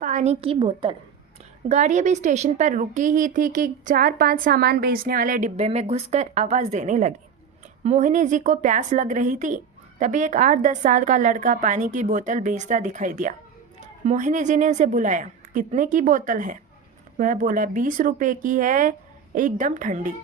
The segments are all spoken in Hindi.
पानी की बोतल। गाड़ी अभी स्टेशन पर रुकी ही थी कि 4-5 सामान बेचने वाले डिब्बे में घुसकर आवाज़ देने लगे। मोहिनी जी को प्यास लग रही थी। तभी एक 8-10 साल का लड़का पानी की बोतल बेचता दिखाई दिया। मोहिनी जी ने उसे बुलाया। कितने की बोतल है? वह बोला 20 रुपये की है, एकदम ठंडी।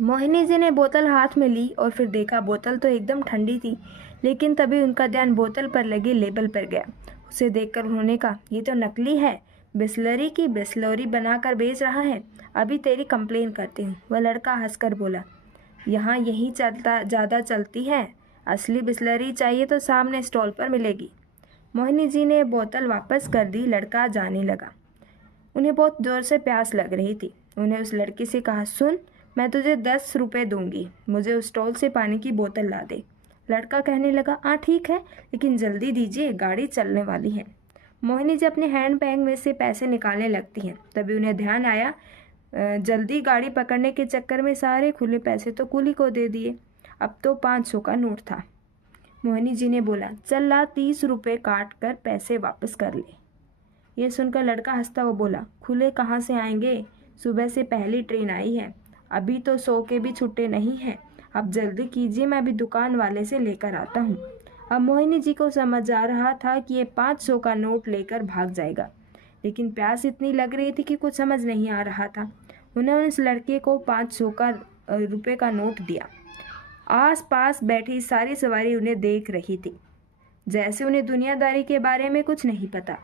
मोहिनी जी ने बोतल हाथ में ली और फिर देखा बोतल तो एकदम ठंडी थी, लेकिन तभी उनका ध्यान बोतल पर लगे लेबल पर गया। उसे देखकर उन्होंने कहा, ये तो नकली है, बिस्लरी की बिस्लरी बनाकर बेच रहा है। अभी तेरी कंप्लेन करती हूँ। वह लड़का हंसकर बोला, यहाँ यही ज़्यादा चलती है। असली बिस्लरी चाहिए तो सामने स्टॉल पर मिलेगी। मोहिनी जी ने बोतल वापस कर दी। लड़का जाने लगा। उन्हें बहुत ज़ोर से प्यास लग रही थी। उन्हें उस लड़के से कहा, सुन, मैं तुझे 10 रुपये दूंगी, मुझे उस स्टॉल से पानी की बोतल ला दे। लड़का कहने लगा, हाँ ठीक है, लेकिन जल्दी दीजिए, गाड़ी चलने वाली है। मोहिनी जी अपने हैंड बैग में से पैसे निकालने लगती हैं। तभी उन्हें ध्यान आया, जल्दी गाड़ी पकड़ने के चक्कर में सारे खुले पैसे तो कुली को दे दिए। अब तो 500 का नोट था। मोहिनी जी ने बोला, चल ला, 30 रुपये काट कर पैसे वापस कर ले। ये सुनकर लड़का हंसता हुआ बोला, खुले कहाँ से आएंगे, सुबह से पहली ट्रेन आई है, अभी तो 100 के भी छुट्टे नहीं हैं। अब जल्दी कीजिए, मैं अभी दुकान वाले से लेकर आता हूँ। अब मोहिनी जी को समझ आ रहा था कि ये 500 का नोट लेकर भाग जाएगा, लेकिन प्यास इतनी लग रही थी कि कुछ समझ नहीं आ रहा था। उन्होंने उस लड़के को 500 का रुपये का नोट दिया। आस पास बैठी सारी सवारी उन्हें देख रही थी, जैसे उन्हें दुनियादारी के बारे में कुछ नहीं पता।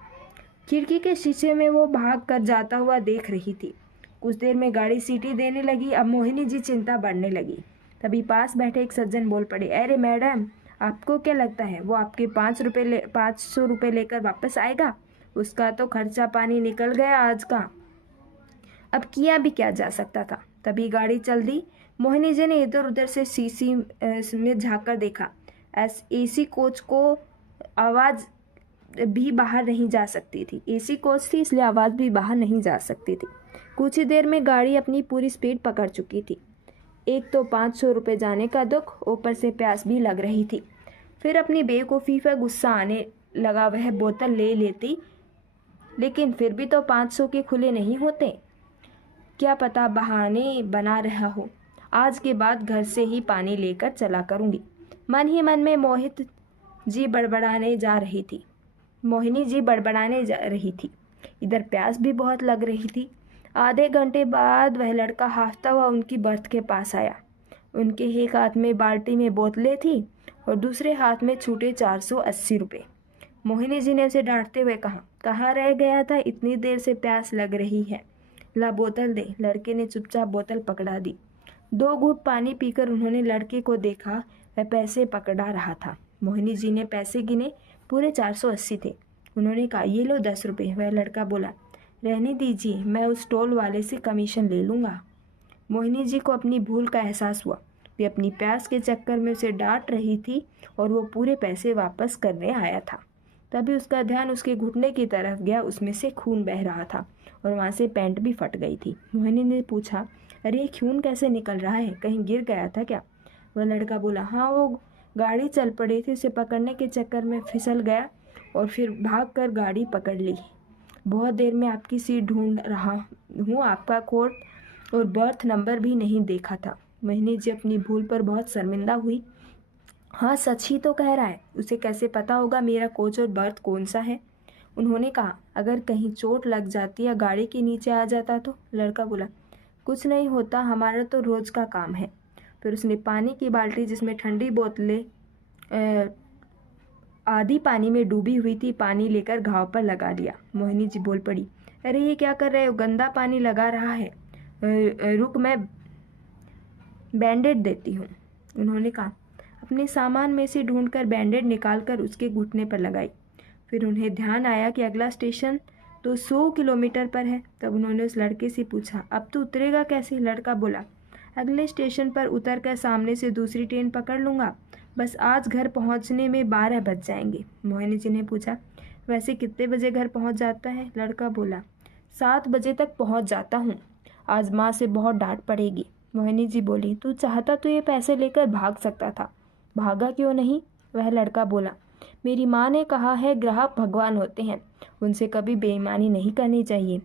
खिड़की के शीशे में वो भाग कर जाता हुआ देख रही थी। कुछ देर में गाड़ी सीटी देने लगी। अब मोहिनी जी चिंता बढ़ने लगी। तभी पास बैठे एक सज्जन बोल पड़े, अरे मैडम, आपको क्या लगता है वो आपके 500 रुपये लेकर वापस आएगा? उसका तो खर्चा पानी निकल गया आज का। अब किया भी क्या जा सकता था। तभी गाड़ी चल दी। मोहिनी जी ने इधर उधर से शीशी में झाँक कर देखा। एसी कोच को आवाज़ भी बाहर नहीं जा सकती थी। एसी कोच थी, इसलिए आवाज़ भी बाहर नहीं जा सकती थी। कुछ ही देर में गाड़ी अपनी पूरी स्पीड पकड़ चुकी थी। एक तो 500 रुपये जाने का दुख, ऊपर से प्यास भी लग रही थी। फिर अपनी बेवकूफ़ी पर गुस्सा आने लगा। वह बोतल ले लेती, लेकिन फिर भी तो 500 के खुले नहीं होते। क्या पता बहाने बना रहा हो। आज के बाद घर से ही पानी लेकर चला करूँगी। मन ही मन में मोहिनी जी बड़बड़ाने जा रही थी। इधर प्यास भी बहुत लग रही थी। आधे घंटे बाद वह लड़का हांफता हुआ उनकी बर्थ के पास आया। उनके एक हाथ में बाल्टी में बोतलें थी और दूसरे हाथ में छूटे 480 रुपये। मोहिनी जी ने उसे डांटते हुए कहा, कहाँ रह गया था, इतनी देर से प्यास लग रही है, ला बोतल दे। लड़के ने चुपचाप बोतल पकड़ा दी। 2 घूंट पानी पीकर उन्होंने लड़के को देखा, वह पैसे पकड़ा रहा था। मोहिनी जी ने पैसे गिने, पूरे 480 थे। उन्होंने कहा, ये लो 10 रुपये। वह लड़का बोला, रहने दीजिए, मैं उस स्टॉल वाले से कमीशन ले लूँगा। मोहिनी जी को अपनी भूल का एहसास हुआ। वे अपनी प्यास के चक्कर में उसे डांट रही थी और वो पूरे पैसे वापस करने आया था। तभी उसका ध्यान उसके घुटने की तरफ गया। उसमें से खून बह रहा था और वहाँ से पैंट भी फट गई थी। मोहिनी ने पूछा, अरे ये खून कैसे निकल रहा है, कहीं गिर गया था क्या? वह लड़का बोला, हाँ, वो गाड़ी चल पड़ी थी, उसे पकड़ने के चक्कर में फिसल गया और फिर भाग कर गाड़ी पकड़ ली। बहुत देर में आपकी सीट ढूंढ रहा हूँ, आपका कोट और बर्थ नंबर भी नहीं देखा था। मोहिनी जी अपनी भूल पर बहुत शर्मिंदा हुई। हाँ, सच ही तो कह रहा है, उसे कैसे पता होगा मेरा कोच और बर्थ कौन सा है? उन्होंने कहा, अगर कहीं चोट लग जाती या गाड़ी के नीचे आ जाता तो? लड़का बोला, कुछ नहीं होता, हमारा तो रोज़ का काम है। फिर उसने पानी की बाल्टी जिसमें ठंडी बोतलें आधी पानी में डूबी हुई थी, पानी लेकर घाव पर लगा दिया। मोहिनी जी बोल पड़ी, अरे ये क्या कर रहे हो, गंदा पानी लगा रहा है, रुक, मैं बैंडेड देती हूँ। उन्होंने कहा। अपने सामान में से ढूंढकर बैंडेड निकालकर उसके घुटने पर लगाई। फिर उन्हें ध्यान आया कि अगला स्टेशन तो 100 किलोमीटर पर है। तब उन्होंने उस लड़के से पूछा, अब तो उतरेगा कैसे? लड़का बोला, अगले स्टेशन पर उतर कर सामने से दूसरी ट्रेन पकड़ लूँगा, बस आज घर पहुंचने में 12 बज जाएंगे। मोहिनी जी ने पूछा, वैसे कितने बजे घर पहुंच जाता है? लड़का बोला, 7 बजे तक पहुंच जाता हूँ, आज माँ से बहुत डांट पड़ेगी। मोहिनी जी बोली, तू चाहता तो ये पैसे लेकर भाग सकता था, भागा क्यों नहीं? वह लड़का बोला, मेरी माँ ने कहा है ग्राहक भगवान होते हैं, उनसे कभी बेईमानी नहीं करनी चाहिए।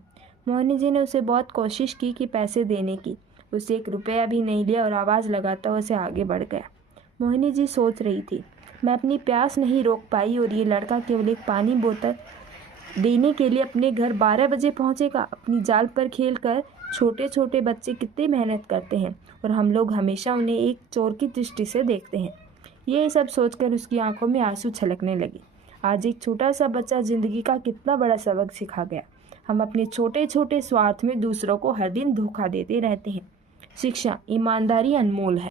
मोहिनी जी ने उसे बहुत कोशिश की कि पैसे देने की। उसे 1 रुपया भी नहीं लिया और आवाज़ लगाता हुआ उसे आगे बढ़ गया। मोहिनी जी सोच रही थी, मैं अपनी प्यास नहीं रोक पाई और ये लड़का केवल एक पानी बोतल देने के लिए अपने घर 12 बजे पहुंचेगा। अपनी जाल पर खेलकर छोटे छोटे बच्चे कितनी मेहनत करते हैं और हम लोग हमेशा उन्हें एक चोर की दृष्टि से देखते हैं। ये सब सोचकर उसकी आंखों में आंसू छलकने लगे। आज एक छोटा सा बच्चा जिंदगी का कितना बड़ा सबक सिखा गया। हम अपने छोटे छोटे स्वार्थ में दूसरों को हर दिन धोखा देते रहते हैं। शिक्षा, ईमानदारी अनमोल है।